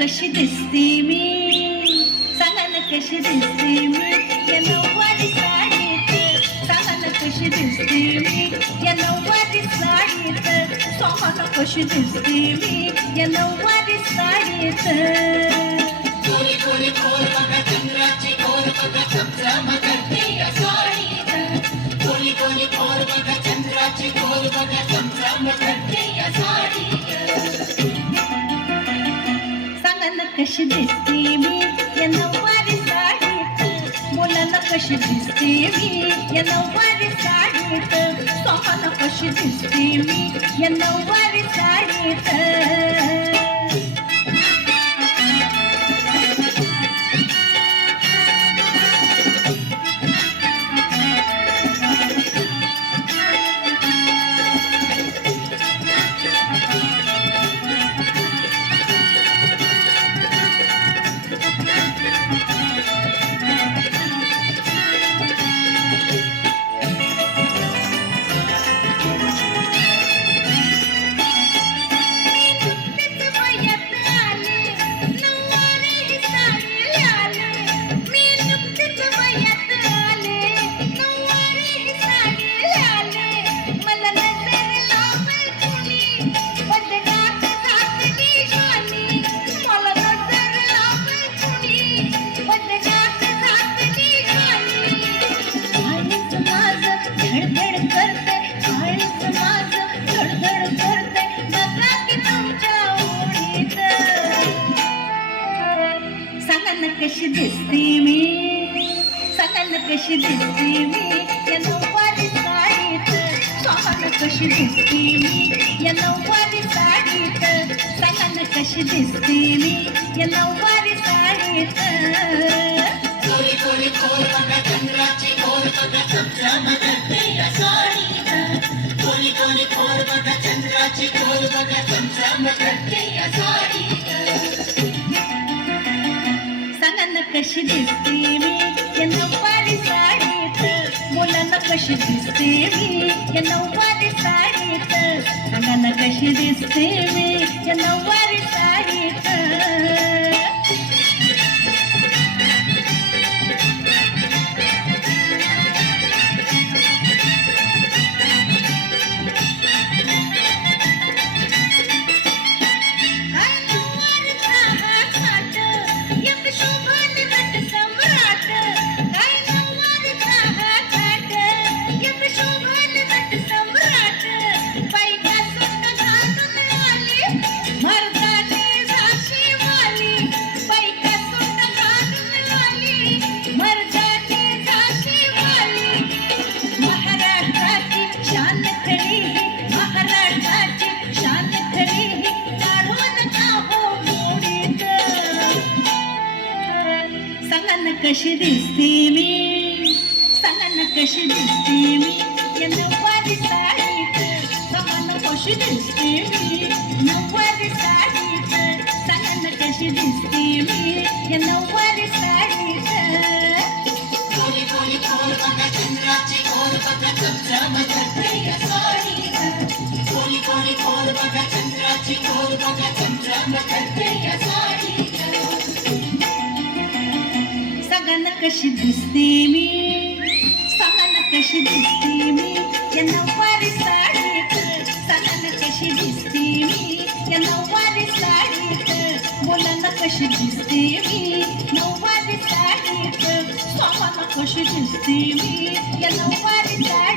कशी दिसते मी, सांगा ना कशी दिसते मी या नऊवारी साडीत, सांगा ना कशी दिसते मी या नऊवारी साडीत, सांगा ना कशी दिसते मी या नऊवारी साडीत. कोरी कोरी खोल बघा चंद्राची खोल बघा चमचम करते या साडीत, कोरी कोरी खोल बघा चंद्राची खोल बघा चमचम करते या साडीत. सांगा ना कशी दिसते मी या नऊवारी साडीत, बोला ना कशी दिसते मी या नऊवारी साडीत, सांगा ना कशी दिसते मी या नऊवारी साडीत. कशी दिसते मी, सांगा ना कशी दिसते मी या नऊवारी साडीत, सांगा ना कशी दिसते मी या नऊवारी साडीत, सांगा ना कशी दिसते मी या नऊवारी साडीत. कोरी कोरी खोल बघा चंद्राची खोल बघा चमचम करते या साडीत, कोरी कोरी खोल बघा चंद्राची खोल बघा चमचम करते या साडीत. सांगा ना कशी दिसते मी या नऊवारी साडीत, बोला ना कशी दिसते मी या नऊवारी साडीत, सांगा ना कशी दिसते मी या नऊवारी साडीत. कशी दिसते मी, सांगा ना कशी दिसते मी या नऊवारी साडीत, सांगा ना कशी दिसते मी नऊवारी साडीत, सांगा ना कशी दिसते मी या नऊवारी साडीत. कोरी कोरी खोल बघा चंद्राची खोल बघा चमचम करते या साडीत, कोरी कोरी खोल बघा चंद्राची खोल बघा चमचम करते या साडीत. सांगा ना कशी दिसते मी, सांगा ना कशी दिसते मी या नऊवारी साडीत, सांगा ना कशी दिसते मी या नऊवारी साडीत, बोला ना कशी दिसते मी नऊवारी साडीत, सांगा ना कशी दिसते मी या नऊवारी साडीत.